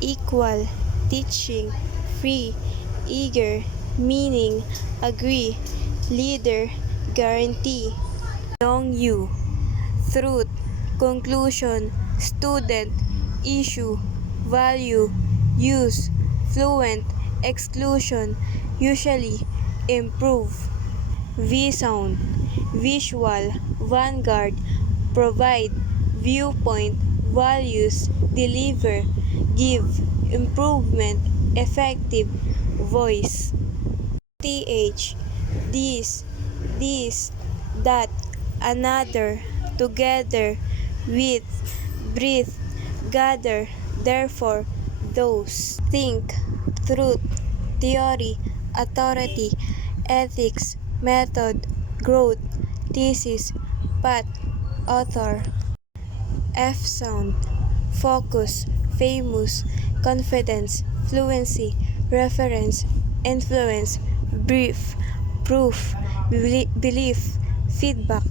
equal, teaching, free, eager, meaning, agree, leader, guarantee, long you, truth, conclusion, student, issue, value, use, fluent, exclusion, usually, improve, V-sound, visual, vanguard, provide, viewpoint, values, deliver, give, improvement, effective, voice. TH, this, that, another, together, with, breathe, gather, therefore, those. Think, truth, theory, authority, ethics, method, growth, thesis, path, author. F sound, focus, famous, confidence, fluency, reference, influence, brief, proof, belief, feedback,